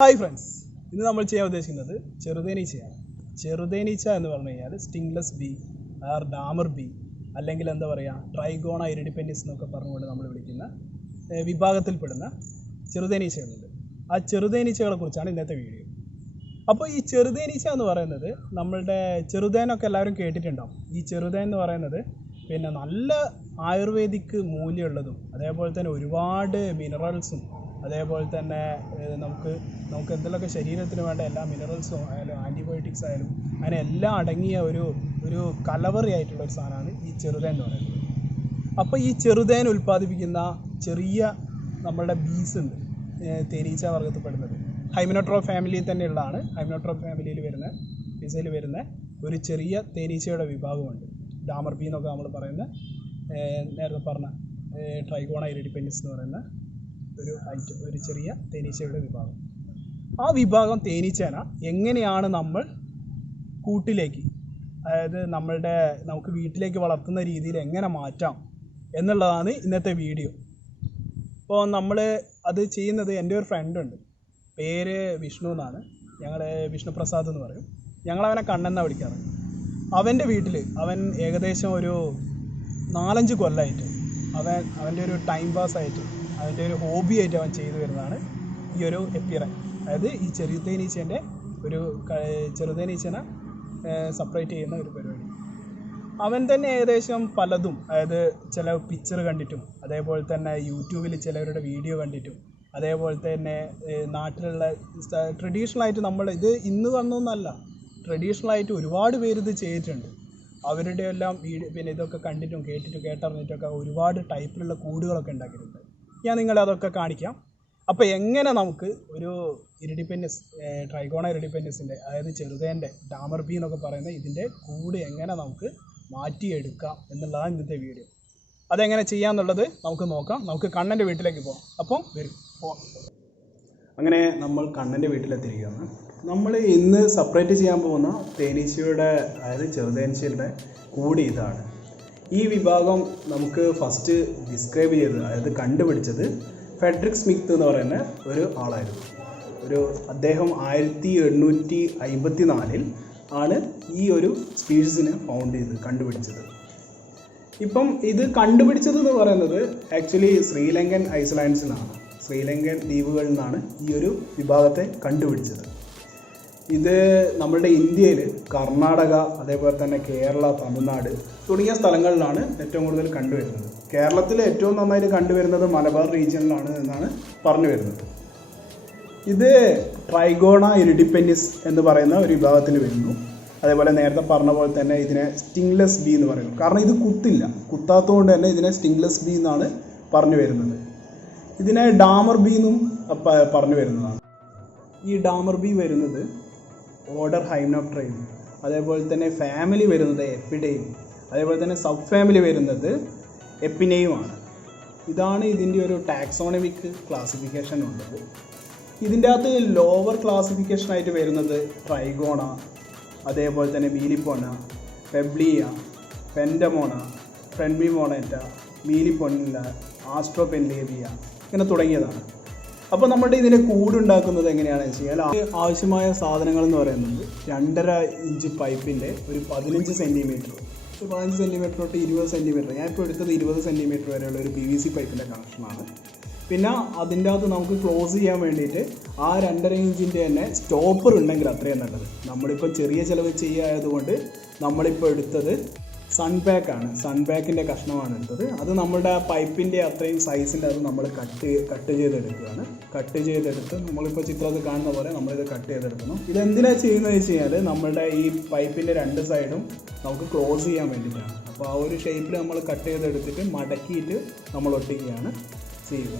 Hi friends, ഇന്ന് നമ്മൾ ചെയ്യാൻ ഉദ്ദേശിക്കുന്നത് ചെറുതേനീച്ചയാണ്. ചെറുതേനീച്ച എന്ന് പറഞ്ഞു കഴിഞ്ഞാൽ stingless bee are damar bee അല്ലെങ്കിൽ എന്താ പറയുക ട്രൈഗോണ ഇരിഡിപെൻഡിസ് എന്നൊക്കെ പറഞ്ഞുകൊണ്ട് നമ്മൾ വിളിക്കുന്ന വിഭാഗത്തിൽപ്പെടുന്ന ചെറുതേനീച്ചകളുണ്ട്. ആ ചെറുതേനീച്ചകളെ കുറിച്ചാണ് ഇന്നത്തെ വീഡിയോ. അപ്പോൾ ഈ ചെറുതേനീച്ച എന്ന് പറയുന്നത് നമ്മളുടെ ചെറുതേനൊക്കെ എല്ലാവരും കേട്ടിട്ടുണ്ടാവും. ഈ ചെറുതേൻ എന്ന് പറയുന്നത് പിന്നെ നല്ല ആയുർവേദിക് മൂല്യമുള്ളതും അതേപോലെ തന്നെ ഒരുപാട് മിനറൽസും അതേപോലെ തന്നെ നമുക്ക് എന്തെങ്കിലുമൊക്കെ ശരീരത്തിന് വേണ്ട എല്ലാ മിനറൽസും ആയാലും ആൻറ്റിബയോട്ടിക്സ് ആയാലും അങ്ങനെ എല്ലാം അടങ്ങിയ ഒരു കലവറി ആയിട്ടുള്ള ഒരു സാധനമാണ് ഈ ചെറുതേൻ എന്ന് പറയുന്നത്. അപ്പോൾ ഈ ചെറുതേൻ ഉൽപ്പാദിപ്പിക്കുന്ന ചെറിയ നമ്മളുടെ ബീസ് ഉണ്ട്, തേനീച്ച വർഗ്ഗത്തിൽപ്പെടുന്നത് ഹൈമനോട്രോപ് ഫാമിലിയിൽ തന്നെയുള്ളതാണ്. ഹൈമനോട്രോപ് ഫാമിലിയിൽ വരുന്ന ബീസിൽ വരുന്ന ഒരു ചെറിയ തേനീച്ചയുടെ വിഭാഗമുണ്ട്. ഡാമർ ബി എന്നൊക്കെ നമ്മൾ പറയുന്ന നേരത്തെ പറഞ്ഞ ട്രൈഗോണ ഇരിഡിപെൻഡിസ് എന്ന് പറയുന്ന ഒരു ചെറിയ തേനീച്ചയുടെ വിഭാഗം. ആ വിഭാഗം തേനീച്ചേന എങ്ങനെയാണ് നമ്മൾ കൂട്ടിലേക്ക്, അതായത് നമുക്ക് വീട്ടിലേക്ക് വളർത്തുന്ന രീതിയിൽ എങ്ങനെ മാറ്റാം എന്നുള്ളതാണ് ഇന്നത്തെ വീഡിയോ. അപ്പോൾ നമ്മൾ അത് ചെയ്യുന്നത്, എൻ്റെ ഒരു ഫ്രണ്ടുണ്ട്, പേര് വിഷ്ണു എന്നാണ്, ഞങ്ങൾ വിഷ്ണുപ്രസാദ് എന്ന് പറയും, ഞങ്ങളവനെ കണ്ണെന്നാണ് വിളിക്കാറ്. അവൻ്റെ വീട്ടിൽ അവൻ ഏകദേശം ഒരു 4-5 കൊല്ലമായിട്ട് അവൻ്റെ ഒരു ടൈം പാസ്സായിട്ട് അതിൻ്റെ ഒരു ഹോബി ആയിട്ട് അവൻ ചെയ്തു വരുന്നതാണ് ഈ ഒരു എപ്പിറൻ, അതായത് ഈ ചെറുതേനീച്ചേൻ്റെ ചെറുതേനീച്ചനെ സെപ്പറേറ്റ് ചെയ്യുന്ന ഒരു പരിപാടി. അവൻ തന്നെ ഏകദേശം പലതും, അതായത് ചില പിക്ചർ കണ്ടിട്ടും അതേപോലെ തന്നെ യൂട്യൂബിൽ ചിലവരുടെ വീഡിയോ കണ്ടിട്ടും അതേപോലെ തന്നെ നാട്ടിലുള്ള ട്രഡീഷണലായിട്ട് ഇത് ഇന്ന് വന്നൊന്നല്ല, ട്രഡീഷണലായിട്ട് ഒരുപാട് പേര് ഇത് ചെയ്തിട്ടുണ്ട്. അവരുടെ എല്ലാം പിന്നെ ഇതൊക്കെ കണ്ടിട്ടും കേട്ടറിഞ്ഞിട്ടൊക്കെ ഒരുപാട് ടൈപ്പിലുള്ള കൂടുകളൊക്കെ ഉണ്ടാക്കിയിട്ടുണ്ട്. ഞാൻ നിങ്ങളെ അതൊക്കെ കാണിക്കാം. അപ്പോൾ എങ്ങനെ നമുക്ക് ഒരു ഇരിഡിപെൻഡിസ് ട്രൈഗോണ ഇരിഡിപെൻഡിസിൻ്റെ, അതായത് ചെറുതേൻ്റെ ഡാമർ ബി എന്നൊക്കെ പറയുന്ന ഇതിൻ്റെ കൂട് എങ്ങനെ നമുക്ക് മാറ്റിയെടുക്കാം എന്നുള്ളതാണ് ഇന്നത്തെ വീഡിയോ. അതെങ്ങനെ ചെയ്യാമെന്നുള്ളത് നമുക്ക് നോക്കാം. നമുക്ക് കണ്ണൻ്റെ വീട്ടിലേക്ക് പോകാം. അപ്പോൾ പോകാം. അങ്ങനെ നമ്മൾ കണ്ണൻ്റെ വീട്ടിലെത്തിയിരിക്കുകയാണ്. നമ്മൾ ഇന്ന് സെപ്പറേറ്റ് ചെയ്യാൻ പോകുന്ന തേനീച്ചയുടെ, അതായത് ചെറുതേനീച്ചയുടെ കൂട് ഇതാണ്. ഈ വിഭാഗം നമുക്ക് ഫസ്റ്റ് ഡിസ്ക്രൈബ് ചെയ്തത്, അതായത് കണ്ടുപിടിച്ചത് ഫെഡറിക് സ്മിത്ത് എന്ന് പറയുന്ന ഒരു ആളായിരുന്നു. അദ്ദേഹം 1854 ആണ് ഈ ഒരു സ്പീഷീസിനെ കണ്ടുപിടിച്ചത്. ഇപ്പം ഇത് കണ്ടുപിടിച്ചതെന്ന് പറയുന്നത് ആക്ച്വലി ശ്രീലങ്കൻ ഐസ്ലാൻഡ്സിലാണ്, ശ്രീലങ്കൻ ദ്വീപുകളിൽ നിന്നാണ് ഈ ഒരു വിഭാഗത്തെ കണ്ടുപിടിച്ചത്. ഇത് നമ്മളുടെ ഇന്ത്യയിൽ കർണാടക, അതേപോലെ തന്നെ കേരള, തമിഴ്നാട് തുടങ്ങിയ സ്ഥലങ്ങളിലാണ് ഏറ്റവും കൂടുതൽ കണ്ടുവരുന്നത്. കേരളത്തിൽ ഏറ്റവും നന്നായിട്ട് കണ്ടുവരുന്നത് മലബാർ റീജിയനിലാണ് എന്നാണ് പറഞ്ഞു വരുന്നത്. ഇത് ട്രൈഗോണ ഇരിഡിപെൻഡിസ് എന്ന് പറയുന്ന ഒരു വിഭാഗത്തിൽ വരുന്നു. അതേപോലെ നേരത്തെ പറഞ്ഞ പോലെ തന്നെ ഇതിനെ സ്റ്റിംഗ്ലെസ് ബി എന്ന് പറയുന്നു. കാരണം ഇത് കുത്താത്തതുകൊണ്ട് തന്നെ ഇതിനെ സ്റ്റിംഗ്ലെസ് ബി എന്നാണ് പറഞ്ഞു വരുന്നത്. ഇതിനെ ഡാമർ ബി എന്നും പറഞ്ഞു വരുന്നതാണ്. ഈ ഡാമർ ബി വരുന്നത് ഓർഡർ ഹൈമനോപ്റ്ററയും, അതേപോലെ തന്നെ ഫാമിലി വരുന്നത് എപ്പിഡയും, അതേപോലെ തന്നെ സബ് ഫാമിലി വരുന്നത് എപ്പിനെയുമാണ്. ഇതാണ് ഇതിൻ്റെ ഒരു ടാക്സോണമിക് ക്ലാസിഫിക്കേഷൻ ഉള്ളത്. ഇതിൻ്റെ അകത്ത് ലോവർ ക്ലാസിഫിക്കേഷനായിട്ട് വരുന്നത് ട്രൈഗോണ, അതേപോലെ തന്നെ മീലിപ്പോണ, പെബ്ലിയ, പെൻഡമോണ, ഫ്രെൻമിമോണേറ്റ, മീലിപ്പൊണില്ല, ആസ്ട്രോപെൻലേവിയ ഇങ്ങനെ തുടങ്ങിയതാണ്. അപ്പോൾ നമ്മുടെ ഇതിൻ്റെ കൂടുണ്ടാക്കുന്നത് എങ്ങനെയാണെന്ന് വെച്ച് കഴിഞ്ഞാൽ ആവശ്യമായ സാധനങ്ങൾ എന്ന് പറയുന്നത് 2.5 ഇഞ്ച് പൈപ്പിൻ്റെ ഒരു 15 സെൻറ്റിമീറ്റർ, 15 സെൻറ്റിമീറ്റർ തൊട്ട് 20 സെൻറ്റിമീറ്റർ, ഞാനിപ്പോൾ എടുത്തത് 20 സെൻറ്റിമീറ്റർ വരെയുള്ള ഒരു PVC പൈപ്പിൻ്റെ കണക്ഷനാണ്. പിന്നെ അതിൻ്റെ അകത്ത് നമുക്ക് ക്ലോസ് ചെയ്യാൻ വേണ്ടിയിട്ട് ആ 2.5 ഇഞ്ചിൻ്റെ തന്നെ സ്റ്റോപ്പർ ഉണ്ടെങ്കിൽ അത്രയും നല്ലത്. നമ്മളിപ്പോൾ ചെറിയ ചിലവ് ചെയ്യായതുകൊണ്ട് നമ്മളിപ്പോൾ എടുത്തത് സൺപാക്കാണ്, സൺപാക്കിൻ്റെ കഷ്ണമാണ് എടുത്തത്. അത് നമ്മുടെ പൈപ്പിൻ്റെ അത്രയും സൈസിൻ്റെ അത് നമ്മൾ കട്ട് ചെയ്തെടുക്കുകയാണ്. കട്ട് ചെയ്തെടുത്ത് നമ്മളിപ്പോൾ ചിത്രത്തിൽ കാണുന്ന പോലെ നമ്മളിത് കട്ട് ചെയ്തെടുക്കുന്നു. ഇതെന്തിനാണ് ചെയ്യുന്നത് വെച്ച് കഴിഞ്ഞാൽ നമ്മളുടെ ഈ പൈപ്പിൻ്റെ 2 സൈഡും നമുക്ക് ക്ലോസ് ചെയ്യാൻ വേണ്ടിയിട്ടാണ്. അപ്പോൾ ആ ഒരു ഷേപ്പിൽ നമ്മൾ കട്ട് ചെയ്തെടുത്തിട്ട് മടക്കിയിട്ട് നമ്മൾ ഒട്ടിക്കുകയാണ് ചെയ്യുക.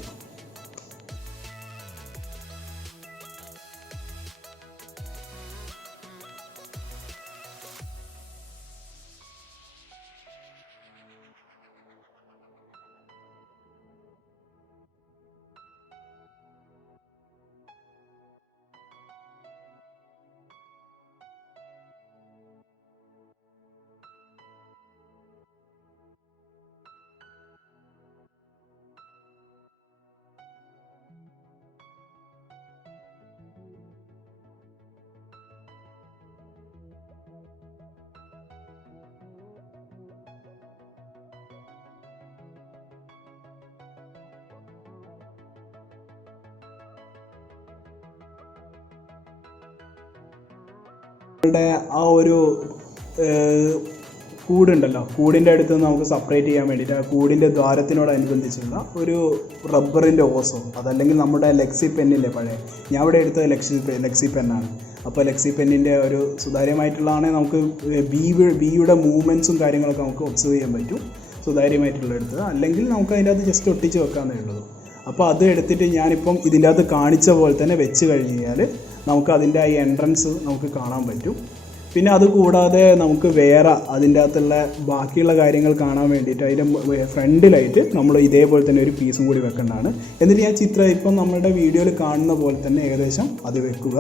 നമ്മളുടെ ആ ഒരു കൂടുണ്ടല്ലോ, കൂടിൻ്റെ അടുത്ത് നിന്ന് നമുക്ക് സെപ്പറേറ്റ് ചെയ്യാൻ വേണ്ടിയിട്ട് ആ കൂടിൻ്റെ ദ്വാരത്തിനോടനുബന്ധിച്ചുള്ള ഒരു റബ്ബറിൻ്റെ ഓസോ അതല്ലെങ്കിൽ നമ്മുടെ ലെക്സി പെന്നില്ലേ പഴയ, ഞാൻ ഇവിടെ എടുത്തത് ലെക്സി പെന്നാണ്. അപ്പോൾ ലെക്സി പെന്നിൻ്റെ ഒരു സുതാര്യമായിട്ടുള്ളതാണെങ്കിൽ നമുക്ക് ബീയുടെ മൂവ്മെൻറ്റ്സും കാര്യങ്ങളൊക്കെ നമുക്ക് ഒബ്സർവ് ചെയ്യാൻ പറ്റും, സുതാര്യമായിട്ടുള്ള എടുത്തത്. അല്ലെങ്കിൽ നമുക്ക് അതിൻ്റെ അകത്ത് ജസ്റ്റ് ഒട്ടിച്ച് വെക്കാമെന്നേ ഉള്ളൂ. അപ്പോൾ അത് എടുത്തിട്ട് ഞാനിപ്പം ഇതിൻ്റെ അകത്ത് കാണിച്ച പോലെ തന്നെ വെച്ച് കഴിഞ്ഞ് കഴിഞ്ഞാൽ നമുക്ക് അതിൻ്റെ ഈ എൻട്രൻസ് നമുക്ക് കാണാൻ പറ്റും. പിന്നെ അതുകൂടാതെ നമുക്ക് വേറെ അതിൻ്റെ അകത്തുള്ള ബാക്കിയുള്ള കാര്യങ്ങൾ കാണാൻ വേണ്ടിയിട്ട് അതിൻ്റെ ഫ്രണ്ടിലായിട്ട് നമ്മൾ ഇതേപോലെ തന്നെ ഒരു പീസും കൂടി വെക്കേണ്ടതാണ്. എന്നിട്ട് ഞാൻ ചിത്രം ഇപ്പം നമ്മുടെ വീഡിയോയിൽ കാണുന്ന പോലെ തന്നെ ഏകദേശം അത് വെക്കുക.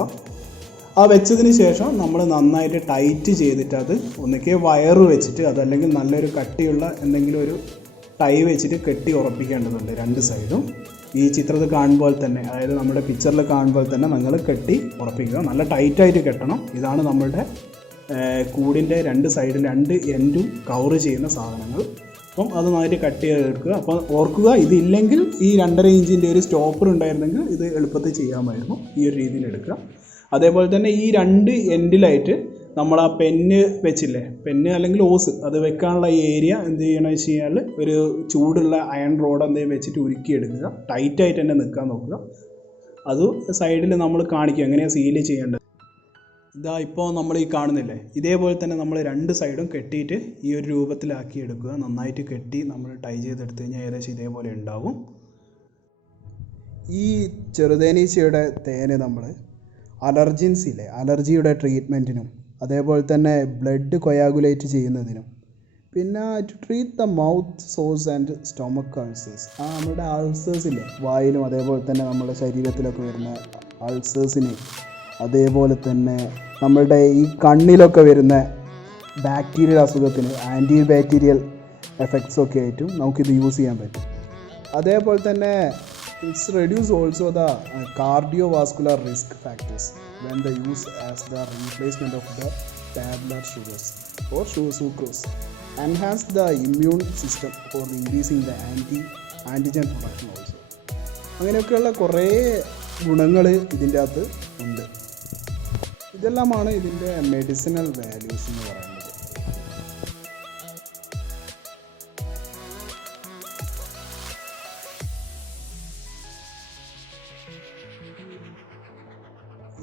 ആ വെച്ചതിന് ശേഷം നമ്മൾ നന്നായിട്ട് ടൈറ്റ് ചെയ്തിട്ട് അത് ഒന്നിക്കെ വയറ് വെച്ചിട്ട് അതല്ലെങ്കിൽ നല്ലൊരു കട്ടിയുള്ള എന്തെങ്കിലും ഒരു ടൈ വെച്ചിട്ട് കെട്ടി ഉറപ്പിക്കേണ്ടതുണ്ട് രണ്ട് സൈഡും. ഈ ചിത്രത്തിൽ കാണുമ്പോൾ തന്നെ, അതായത് നമ്മുടെ പിക്ചറിൽ കാണുമ്പോൾ തന്നെ നിങ്ങൾ കെട്ടി ഉറപ്പിക്കുക, നല്ല ടൈറ്റായിട്ട് കെട്ടണം. ഇതാണ് നമ്മളുടെ കൂടിൻ്റെ രണ്ട് സൈഡിൽ രണ്ട് എൻഡും കവർ ചെയ്യുന്ന സാധനങ്ങൾ. അപ്പം അത് നന്നായിട്ട് കട്ട് ചെയ്തെടുക്കുക. അപ്പം ഓർക്കുക, ഇതില്ലെങ്കിൽ ഈ 2.5 ഇഞ്ചിൻ്റെ ഒരു സ്റ്റോപ്പർ ഉണ്ടായിരുന്നെങ്കിൽ ഇത് എളുപ്പത്തിൽ ചെയ്യാമായിരുന്നു. ഈ ഒരു രീതിയിൽ എടുക്കുക. അതേപോലെ തന്നെ ഈ രണ്ട് എൻഡിലായിട്ട് നമ്മൾ ആ പെന്ന് വെച്ചില്ലേ, പെന്ന് അല്ലെങ്കിൽ ഓസ് അത് വെക്കാനുള്ള ഈ ഏരിയ എന്ത് ചെയ്യണമെന്ന് വെച്ച് കഴിഞ്ഞാൽ ഒരു ചൂടുള്ള അയൺ റോഡ് എന്തെങ്കിലും വെച്ചിട്ട് ഉരുക്കിയെടുക്കുക. ടൈറ്റായിട്ട് തന്നെ നിൽക്കാൻ നോക്കുക. അത് സൈഡിൽ നമ്മൾ കാണിക്കുക എങ്ങനെയാണ് സീൽ ചെയ്യേണ്ടത്. ഇതാ ഇപ്പോൾ നമ്മൾ ഈ കാണുന്നില്ലേ, ഇതേപോലെ തന്നെ നമ്മൾ രണ്ട് സൈഡും കെട്ടിയിട്ട് ഈ ഒരു രൂപത്തിലാക്കി എടുക്കുക. നന്നായിട്ട് കെട്ടി നമ്മൾ ടൈ ചെയ്തെടുത്ത് കഴിഞ്ഞാൽ ഏകദേശം ഇതേപോലെ ഉണ്ടാവും. ഈ ചെറുതേനീച്ചയുടെ തേന് നമ്മൾ അലർജിൻസില്ലേ, അലർജിയുടെ ട്രീറ്റ്മെൻറ്റിനും അതേപോലെ തന്നെ ബ്ലഡ് കൊയാഗുലേറ്റ് ചെയ്യുന്നതിനും പിന്നെ to treat the mouth sores and stomach ulcers, നമ്മുടെ അൾസേഴ്സില്ലേ വായിലും അതേപോലെ തന്നെ നമ്മുടെ ശരീരത്തിലൊക്കെ വരുന്ന അൾസേഴ്സിന്, അതേപോലെ തന്നെ നമ്മളുടെ ഈ കണ്ണിലൊക്കെ വരുന്ന ബാക്ടീരിയൽ അസുഖത്തിന് ആൻറ്റി ബാക്ടീരിയൽ എഫക്ട്സ് ഒക്കെ ആയിട്ടും നമുക്കിത് യൂസ് ചെയ്യാൻ പറ്റും. അതേപോലെ തന്നെ it's reduce also the cardiovascular risk factors when the use as the replacement of the tablet sugars or sucrose. Enhance the immune system for increasing the antigen production also. അങ്ങനെയൊക്കെയുള്ള കുറേ ഗുണങ്ങൾ ഇതിൻ്റെ അകത്ത് ഉണ്ട്. ഇതെല്ലാമാണ് ഇതിൻ്റെ മെഡിസിനൽ വാല്യൂസ് എന്ന് പറയുന്നത്.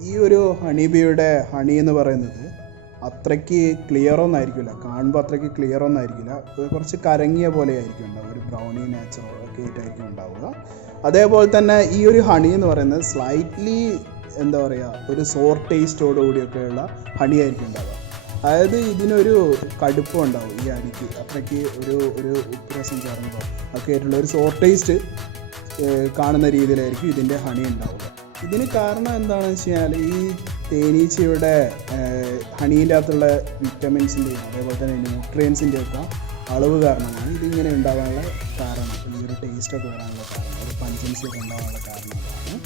ഈ ഒരു ഹണിബിയുടെ ഹണി എന്ന് പറയുന്നത് അത്രയ്ക്ക് ക്ലിയർ ഒന്നും ആയിരിക്കില്ല, കാണുമ്പോൾ അത്രയ്ക്ക് ക്ലിയർ ഒന്നും ആയിരിക്കില്ല, കുറച്ച് കരങ്ങിയ പോലെ ആയിരിക്കും ഉണ്ടാവുക, ഒരു ബ്രൗണി നാച്ചുറൽ ഒക്കെ ആയിട്ടായിരിക്കും ഉണ്ടാവുക. അതേപോലെ തന്നെ ഈ ഒരു ഹണി എന്ന് പറയുന്നത് സ്ലൈറ്റ്ലി എന്താ പറയുക, ഒരു സോർ ടേസ്റ്റോടു കൂടിയൊക്കെയുള്ള ഹണി ആയിരിക്കും ഉണ്ടാവുക. അതായത് ഇതിനൊരു കടുപ്പം ഉണ്ടാവും ഈ ഹണിക്ക്, അത്രയ്ക്ക് ഒരു ഉപ്പുരസം ചേർന്നതോ ഒക്കെ ആയിട്ടുള്ള ഒരു സോർ ടേസ്റ്റ് കാണുന്ന രീതിയിലായിരിക്കും ഇതിൻ്റെ ഹണി ഉണ്ടാവുക. ഇതിന് കാരണം എന്താണെന്ന് വെച്ച് കഴിഞ്ഞാൽ ഈ തേനീച്ചയുടെ ഹണീൻ്റെ അകത്തുള്ള വിറ്റമിൻസിൻ്റെയും അതേപോലെ തന്നെ ന്യൂട്രിയൻസിൻ്റെ ഒക്കെ അളവ് കാരണമാണ് ഇതിങ്ങനെ ഉണ്ടാകാനുള്ള കാരണം, ഈ ഒരു ടേസ്റ്റൊക്കെ വരാനുള്ള കാരണം, ഒരു പഞ്ചൻസി ഒക്കെ ഉണ്ടാകാനുള്ള കാരണം അതാണ്.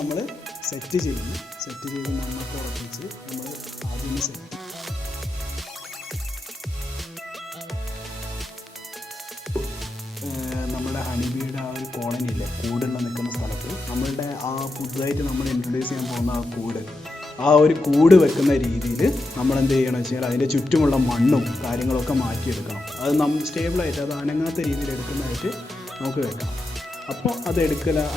നമ്മൾ സെറ്റ് ചെയ്ത് മണ്ണൊക്കെ ഉറപ്പിച്ച് നമ്മൾ ആദ്യം സെറ്റ് നമ്മുടെ ഹണിബിയുടെ ആ ഒരു കോളനിയില്ലേ, കൂടുള്ള നിൽക്കുന്ന സ്ഥലത്ത് നമ്മളുടെ ആ പുതുതായിട്ട് നമ്മൾ ഇൻട്രൊഡ്യൂസ് ചെയ്യാൻ പോകുന്ന ആ ഒരു കൂട് വെക്കുന്ന രീതിയിൽ നമ്മൾ എന്ത് ചെയ്യണം വെച്ച് കഴിഞ്ഞാൽ അതിൻ്റെ ചുറ്റുമുള്ള മണ്ണും കാര്യങ്ങളൊക്കെ മാറ്റിയെടുക്കണം. അത് സ്റ്റേബിളായിട്ട് അത് അനങ്ങാത്ത രീതിയിൽ എടുക്കുന്നതായിട്ട് നമുക്ക് വെക്കണം. അപ്പോൾ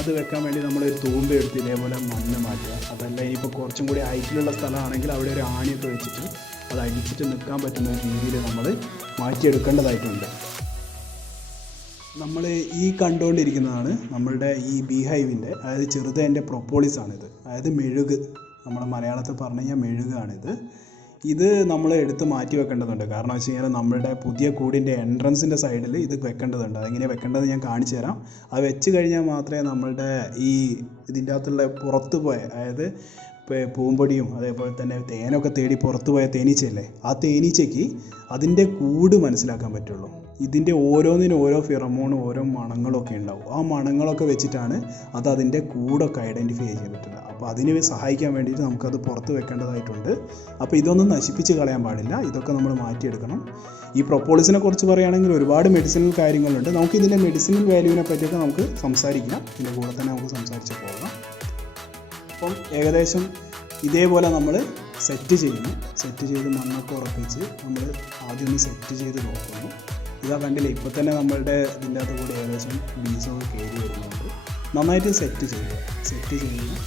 അത് വെക്കാൻ വേണ്ടി നമ്മളൊരു തൂമ്പ എടുത്ത് ഇതേപോലെ മണ്ണ് മാറ്റുക. അതല്ല ഇനിയിപ്പോൾ കുറച്ചും കൂടി ഹൈറ്റിലുള്ള സ്ഥലമാണെങ്കിൽ അവിടെ ഒരു ആണിയൊക്കെ വെച്ചിട്ട് അത് അടിച്ചിട്ട് നിൽക്കാൻ പറ്റുന്ന രീതിയിൽ നമ്മൾ മാറ്റിയെടുക്കേണ്ടതായിട്ടുണ്ട്. നമ്മൾ ഈ കണ്ടുകൊണ്ടിരിക്കുന്നതാണ് നമ്മളുടെ ഈ ബീഹൈവിൻ്റെ, അതായത് ചെറുതേൻ്റെ പ്രൊപ്പോളിസാണിത്, അതായത് മെഴുക്, നമ്മുടെ മലയാളത്തിൽ പറഞ്ഞു കഴിഞ്ഞാൽ മെഴുകാണിത്. ഇത് നമ്മൾ എടുത്ത് മാറ്റി വെക്കേണ്ടതുണ്ട്. കാരണം വെച്ച് കഴിഞ്ഞാൽ നമ്മുടെ പുതിയ കൂടിൻ്റെ എൻട്രൻസിൻ്റെ സൈഡിൽ ഇത് വെക്കേണ്ടതുണ്ട്. അതെങ്ങനെയാണ് വെക്കേണ്ടത് ഞാൻ കാണിച്ചു തരാം. അത് വെച്ച് കഴിഞ്ഞാൽ മാത്രമേ നമ്മളുടെ ഇതിൻ്റെ അകത്തുള്ള പുറത്ത് പോയ, അതായത് പൂമ്പൊടിയും അതേപോലെ തന്നെ തേനൊക്കെ തേടി പുറത്തു പോയ തേനീച്ചയല്ലേ, ആ തേനീച്ചയ്ക്ക് അതിൻ്റെ കൂട് മനസ്സിലാക്കാൻ പറ്റുള്ളൂ. ഇതിൻ്റെ ഓരോന്നിനും ഓരോ ഫിറമോണും ഓരോ മണങ്ങളൊക്കെ ഉണ്ടാവും. ആ മണങ്ങളൊക്കെ വെച്ചിട്ടാണ് അതിൻ്റെ കൂടൊക്കെ ഐഡൻറ്റിഫൈ ചെയ്യാൻ പറ്റുന്നത്. അപ്പോൾ അതിന് സഹായിക്കാൻ വേണ്ടിയിട്ട് നമുക്കത് പുറത്ത് വെക്കേണ്ടതായിട്ടുണ്ട്. അപ്പോൾ ഇതൊന്നും നശിപ്പിച്ച് കളയാൻ പാടില്ല, ഇതൊക്കെ നമ്മൾ മാറ്റിയെടുക്കണം. ഈ പ്രൊപ്പോളിസിനെ കുറിച്ച് പറയുകയാണെങ്കിൽ ഒരുപാട് മെഡിസിനൽ കാര്യങ്ങളുണ്ട്. നമുക്കിതിൻ്റെ മെഡിസിനൽ വാല്യൂവിനെ പറ്റിയൊക്കെ നമുക്ക് സംസാരിക്കാം, ഇതിൻ്റെ കൂടെ തന്നെ നമുക്ക് സംസാരിച്ച് പോകാം. അപ്പം ഏകദേശം ഇതേപോലെ നമ്മൾ സെറ്റ് ചെയ്യുന്നു. സെറ്റ് ചെയ്ത് മണ്ണൊക്കെ ഉറപ്പിച്ച് നമ്മൾ ആദ്യം ഒന്ന് സെറ്റ് ചെയ്ത് നോക്കുന്നു. ഇതാ കണ്ടില്ലേ, ഇപ്പോൾ തന്നെ നമ്മളുടെ ഇതിൻ്റെ അകത്ത് കൂടി ഏകദേശം ബീസൊക്കെ കയറി വരുന്നുണ്ട്. നന്നായിട്ട് സെറ്റ് ചെയ്യുക. സെറ്റ് ചെയ്യുന്നു.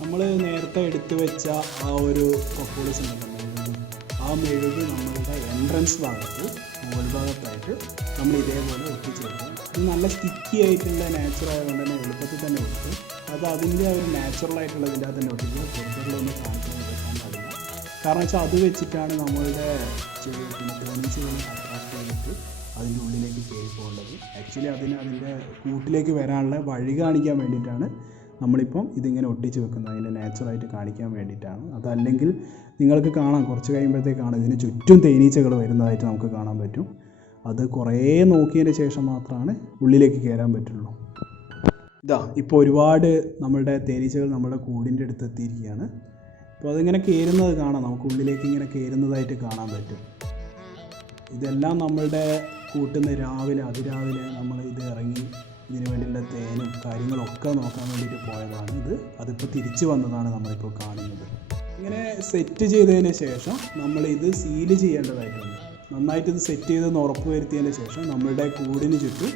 നമ്മൾ നേരത്തെ എടുത്തു വെച്ച ആ ഒരു പ്രൊപ്പോളിസ് ഉണ്ടല്ലോ, ആ മെഴുക് നമ്മളുടെ എൻട്രൻസ് ഭാഗത്ത് മുകൾ ഭാഗത്തായിട്ട് നമ്മൾ ഇതേപോലെ ഒട്ടിച്ച് വെക്കും. ഇത് നല്ല സ്റ്റിക്കി ആയിട്ടുള്ള നാച്ചുറൽ ആയതുകൊണ്ട് തന്നെ എളുപ്പത്തിൽ തന്നെ ഒട്ടും. അത് അതിൻ്റെ ഒരു നാച്ചുറലായിട്ടുള്ളതിൻ്റെ അത് തന്നെ ഒട്ടിക്കുക. പുറത്തുള്ളൊന്നും കാണിക്കാൻ വെക്കാൻ പാടില്ല. കാരണം വെച്ചാൽ അത് വെച്ചിട്ടാണ് നമ്മളുടെ തേനീച്ചകൾ അട്രാക്ട് ചെയ്തിട്ട് അതിൻ്റെ ഉള്ളിലേക്ക് കയറി പോകേണ്ടത്. ആക്ച്വലി അതിൻ്റെ കൂട്ടിലേക്ക് വരാനുള്ള വഴി കാണിക്കാൻ വേണ്ടിയിട്ടാണ് നമ്മളിപ്പം ഇതിങ്ങനെ ഒട്ടിച്ച് വെക്കുന്നത്, അതിൻ്റെ നാച്ചുറലായിട്ട് കാണിക്കാൻ വേണ്ടിയിട്ടാണ്. അതല്ലെങ്കിൽ നിങ്ങൾക്ക് കാണാം, കുറച്ച് കഴിയുമ്പോഴത്തേക്കാണ് ഇതിന് ചുറ്റും തേനീച്ചകൾ വരുന്നതായിട്ട് നമുക്ക് കാണാൻ പറ്റും. അത് കുറേ നോക്കിയതിന് ശേഷം മാത്രമാണ് ഉള്ളിലേക്ക് കയറാൻ പറ്റുള്ളൂ. ഇതാ ഇപ്പോൾ ഒരുപാട് നമ്മളുടെ തേനീച്ചകൾ നമ്മുടെ കൂടിൻ്റെ അടുത്ത് എത്തിയിരിക്കുകയാണ്. അപ്പോൾ അതിങ്ങനെ കയറുന്നത് കാണാം, നമുക്ക് ഉള്ളിലേക്ക് ഇങ്ങനെ കയറുന്നതായിട്ട് കാണാൻ പറ്റും. ഇതെല്ലാം നമ്മളുടെ കൂട്ടുന്ന അതിരാവിലെ നമ്മൾ ഇത് ഇറങ്ങി ഇതിന് വേണ്ടിയുള്ള തേനും കാര്യങ്ങളൊക്കെ നോക്കാൻ വേണ്ടിയിട്ട് പോയതാണ്. അതിപ്പോൾ തിരിച്ചു വന്നതാണ് നമ്മളിപ്പോൾ കാണുന്നത്. ഇങ്ങനെ സെറ്റ് ചെയ്തതിന് ശേഷം നമ്മളിത് സീല് ചെയ്യേണ്ടതായിട്ടുണ്ട്. നന്നായിട്ട് ഇത് സെറ്റ് ചെയ്തെന്ന് ഉറപ്പ് വരുത്തിയതിന് ശേഷം നമ്മളുടെ കൂടിന് ചുറ്റും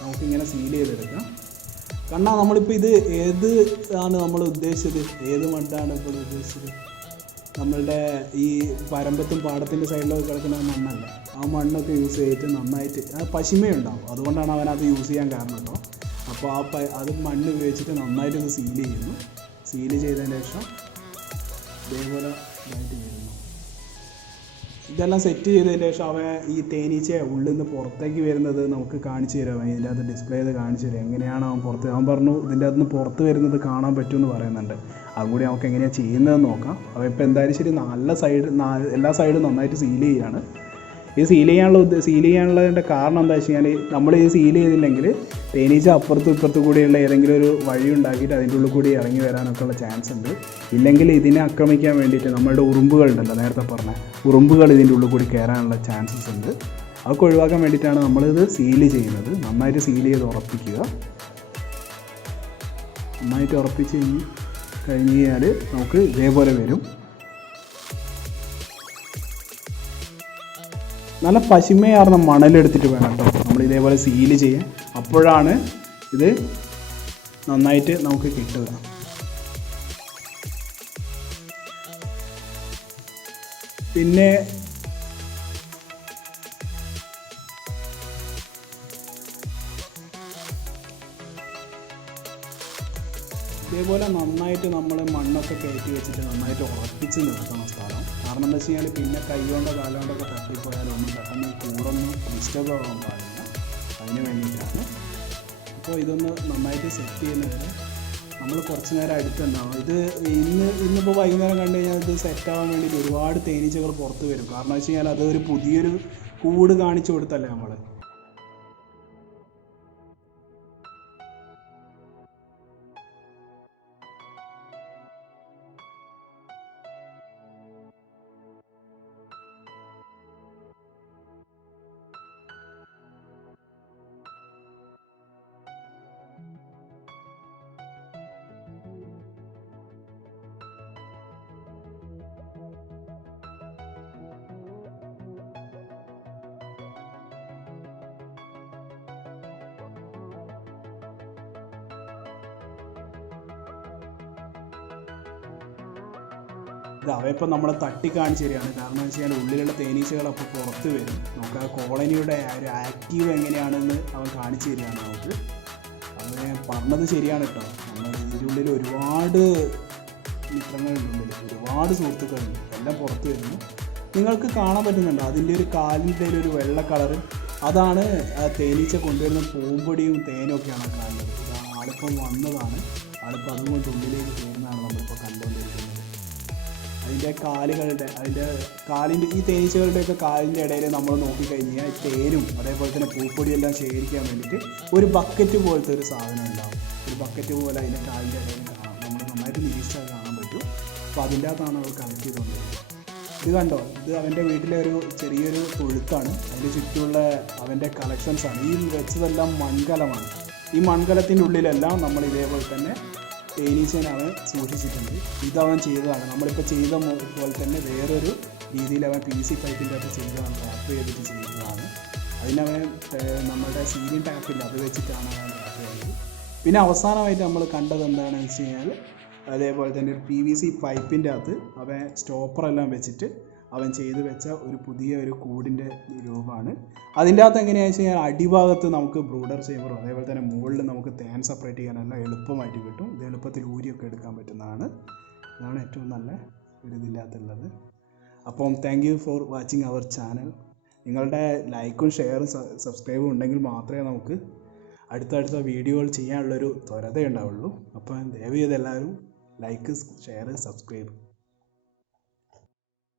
നമുക്കിങ്ങനെ സീൽ ചെയ്തെടുക്കാം. കാരണം നമ്മളിപ്പോൾ ഇത് ഏത് ആണ് നമ്മൾ ഉദ്ദേശിച്ചത്, ഏത് മണ്ണാണ് ഇപ്പോൾ ഉദ്ദേശിച്ചത്? നമ്മളുടെ ഈ പരമ്പത്തും പാടത്തിൻ്റെ സൈഡിലൊക്കെ കിടക്കുന്ന മണ്ണല്ല, ആ മണ്ണൊക്കെ യൂസ് ചെയ്തിട്ട് നന്നായിട്ട് പശിമയുണ്ടാവും. അതുകൊണ്ടാണ് അവനത് യൂസ് ചെയ്യാൻ കാരണം കേട്ടോ. അപ്പോൾ അത് മണ്ണ് ഉപയോഗിച്ചിട്ട് നന്നായിട്ട് ഇത് സീൽ ചെയ്യുന്നു. സീൽ ചെയ്തതിന് ശേഷം ഇതേപോലെ ഇതായിട്ട് വരുന്നു. ഇതെല്ലാം സെറ്റ് ചെയ്തതിന് ശേഷം അവൻ ഈ തേനീച്ച ഉള്ളിൽ നിന്ന് പുറത്തേക്ക് വരുന്നത് നമുക്ക് കാണിച്ചു തരാം. ഇതിൻ്റെ അകത്ത് ഡിസ്പ്ലേ ചെയ്ത് കാണിച്ചു തരാം എങ്ങനെയാണ് അവൻ പുറത്ത്. അവൻ പറഞ്ഞു ഇതിൻ്റെ അകത്ത് നിന്ന് പുറത്ത് വരുന്നത് കാണാൻ പറ്റുമെന്ന് പറയുന്നുണ്ട്. അതും കൂടി നമുക്ക് എങ്ങനെയാണ് ചെയ്യുന്നതെന്ന് നോക്കാം. അപ്പോൾ ഇപ്പോൾ എന്തായാലും ശരി, എല്ലാ സൈഡും നന്നായിട്ട് സീൽ ചെയ്യുകയാണ്. ഈ സീൽ ചെയ്യാനുള്ളതിൻ്റെ കാരണം എന്താ വെച്ച് കഴിഞ്ഞാൽ, നമ്മൾ ഈ സീൽ ചെയ്തില്ലെങ്കിൽ തേനീച്ച അപ്പുറത്തും ഇപ്പുറത്തും കൂടിയുള്ള ഏതെങ്കിലും ഒരു വഴി ഉണ്ടാക്കിയിട്ട് അതിൻ്റെ ഉള്ളിൽ കൂടി ഇറങ്ങി വരാനൊക്കെ ഉള്ള ചാൻസ് ഉണ്ട്. ഇല്ലെങ്കിൽ ഇതിനെ ആക്രമിക്കാൻ വേണ്ടിയിട്ട് നമ്മളുടെ ഉറുമ്പുകളുണ്ടല്ലോ, നേരത്തെ പറഞ്ഞ ഉറുമ്പുകൾ ഇതിൻ്റെ ഉള്ളിൽ കൂടി കയറാനുള്ള ചാൻസസ് ഉണ്ട്. അതൊക്കെ ഒഴിവാക്കാൻ വേണ്ടിയിട്ടാണ് നമ്മളിത് സീൽ ചെയ്യുന്നത്. നന്നായിട്ട് സീൽ ചെയ്ത് ഉറപ്പിക്കുക. നന്നായിട്ട് ഉറപ്പിച്ച് കഴിഞ്ഞ് കഴിഞ്ഞാൽ നമുക്ക് ഇതേപോലെ വരും. നല്ല പശിമയാർന്ന മണലെടുത്തിട്ട് വേണം കേട്ടോ നമ്മൾ ഇതേപോലെ സീല് ചെയ്യാൻ. അപ്പോഴാണ് ഇത് നന്നായിട്ട് നമുക്ക് കിട്ടുക. പിന്നെ ഇതേപോലെ നന്നായിട്ട് നമ്മൾ മണ്ണൊക്കെ കയറ്റി വെച്ചിട്ട് നന്നായിട്ട് ഉറപ്പിച്ച് നിർത്തണം സ്ഥലം. കാരണം എന്താ വെച്ച് കഴിഞ്ഞാൽ പിന്നെ കൈകൊണ്ടോ കാലുകൊണ്ടൊക്കെ തട്ടിപ്പോയാലോ ഒന്നും പെട്ടെന്ന് കൂടൊന്നും ഡിസ്റ്റർബ് ആവാൻ പാടില്ല. അതിന് വേണ്ടിയിട്ടാണ്. അപ്പോൾ ഇതൊന്ന് നന്നായിട്ട് സെറ്റ് ചെയ്യുന്നവരെ നമ്മൾ കുറച്ച് നേരം അടുത്തുണ്ടാവും. ഇന്നിപ്പോൾ വൈകുന്നേരം കണ്ടു കഴിഞ്ഞാൽ ഇത് സെറ്റാവാൻ വേണ്ടിയിട്ട് ഒരുപാട് തേനീച്ചകൾ പുറത്ത് വരും. കാരണം വെച്ച് കഴിഞ്ഞാൽ അതൊരു പുതിയൊരു കൂട് കാണിച്ചു കൊടുത്തല്ലേ നമ്മൾ. അവയപ്പോൾ നമ്മൾ തട്ടി കാണിച്ചു തരികയാണ്. കാരണം എന്ന് വെച്ച് കഴിഞ്ഞാൽ ഉള്ളിലുള്ള തേനീച്ചകൾ അപ്പോൾ പുറത്ത് വരും. നമുക്ക് ആ കോളനിയുടെ ഒരു ആക്റ്റീവ് എങ്ങനെയാണെന്ന് അവൻ കാണിച്ചു തരികയാണ് നമുക്ക്. അവനെ പറഞ്ഞത് ശരിയാണ് കേട്ടോ. നമ്മൾ ഇതിൻ്റെ ഉള്ളിൽ ഒരുപാട് മിത്രങ്ങളുണ്ട്, ഒരുപാട് സുഹൃത്തുക്കളുണ്ട്, എല്ലാം പുറത്ത് വരുന്നു. നിങ്ങൾക്ക് കാണാൻ പറ്റുന്നുണ്ടോ അതിൻ്റെ ഒരു കാലിൻ്റെ ഒരു വെള്ള കളറ്? അതാണ് ആ തേനീച്ച കൊണ്ടുവരുന്ന പൂമ്പൊടിയും തേനും ഒക്കെയാണ് കാണുന്നത്. ആളിപ്പം വന്നതാണ്, ആളിപ്പോൾ അതുകൊണ്ട് ഉള്ളിലേക്ക് കയറുന്നതാണ് നമ്മളിപ്പോൾ കണ്ടുകൊണ്ടിരിക്കുന്നത്. അതിൻ്റെ കാലിൻ്റെ ഈ തേനീച്ചകളുടെയൊക്കെ കാലിൻ്റെ ഇടയിൽ നമ്മൾ നോക്കിക്കഴിഞ്ഞാൽ തേനും അതേപോലെ തന്നെ പൂപ്പൊടിയെല്ലാം ശേഖരിക്കാൻ വേണ്ടിയിട്ട് ഒരു ബക്കറ്റ് പോലത്തെ ഒരു സാധനം ഉണ്ടാവും. ഒരു ബക്കറ്റ് പോലെ അതിൻ്റെ കാലിൻ്റെ ഇടയിൽ കാണാം. നമ്മൾ നന്നായിട്ട് നിരീക്ഷിച്ചാൽ കാണാൻ പറ്റും. അപ്പോൾ അതിൻ്റെ അകത്താണ് അവർ കളക്ട് ചെയ്തുകൊണ്ടിരുന്നത്. ഇത് കണ്ടോ, ഇത് അവൻ്റെ വീട്ടിലെ ഒരു ചെറിയൊരു തൊഴുത്താണ്. അതിന് ചുറ്റുമുള്ള അവൻ്റെ കളക്ഷൻസാണ്. ഈ വെച്ചതെല്ലാം മൺകലമാണ്. ഈ മൺകലത്തിൻ്റെ ഉള്ളിലെല്ലാം നമ്മൾ ഇതേപോലെ തന്നെ തേനീച്ചേനെ അവൻ സൂക്ഷിച്ചിട്ടുണ്ട്. ഇതവൻ ചെയ്തതാണ്. നമ്മളിപ്പോൾ ചെയ്ത പോലെ തന്നെ വേറൊരു രീതിയിൽ അവൻ PVC പൈപ്പിൻ്റെ അകത്ത് ചെയ്തതാണ്, റാപ്പ് ചെയ്തിട്ട് ചെയ്തതാണ്. അതിനവൻ നമ്മുടെ സീലിംഗ് ടാപ്പില്ല, അത് വെച്ചിട്ടാണ് അവൻ റാപ്പ് ചെയ്തത്. പിന്നെ അവസാനമായിട്ട് നമ്മൾ കണ്ടത് എന്താണെന്ന് വെച്ച് കഴിഞ്ഞാൽ അതേപോലെ തന്നെ ഒരു PVC പൈപ്പിൻ്റെ അകത്ത് അവൻ സ്റ്റോപ്പറെല്ലാം വെച്ചിട്ട് അവൻ ചെയ്ത് വെച്ച ഒരു പുതിയ ഒരു കൂടിൻ്റെ രൂപമാണ്. അതിൻ്റെ അകത്ത് എങ്ങനെയാണെന്ന് വെച്ച് കഴിഞ്ഞാൽ അടിഭാഗത്ത് നമുക്ക് ബ്രൂഡർ ചേമ്പറും അതേപോലെ തന്നെ മുകളിൽ നമുക്ക് തേൻ സെപ്പറേറ്റ് ചെയ്യാനെല്ലാം എളുപ്പമായിട്ട് കിട്ടും. ഇത് എളുപ്പത്തിൽ ഊരിയൊക്കെ എടുക്കാൻ പറ്റുന്നതാണ്. ഇതാണ് ഏറ്റവും നല്ല ഒരു ഇതില്ലാത്തുള്ളത്. അപ്പം thank you for watching our channel. നിങ്ങളുടെ ലൈക്കും ഷെയറും സബ്സ്ക്രൈബും ഉണ്ടെങ്കിൽ മാത്രമേ നമുക്ക് അടുത്തടുത്ത വീഡിയോകൾ ചെയ്യാനുള്ളൊരു ത്വരത ഉണ്ടാവുള്ളൂ. അപ്പം ദയവ് ചെയ്ത് എല്ലാവരും ലൈക്ക്, ഷെയർ, സബ്സ്ക്രൈബ്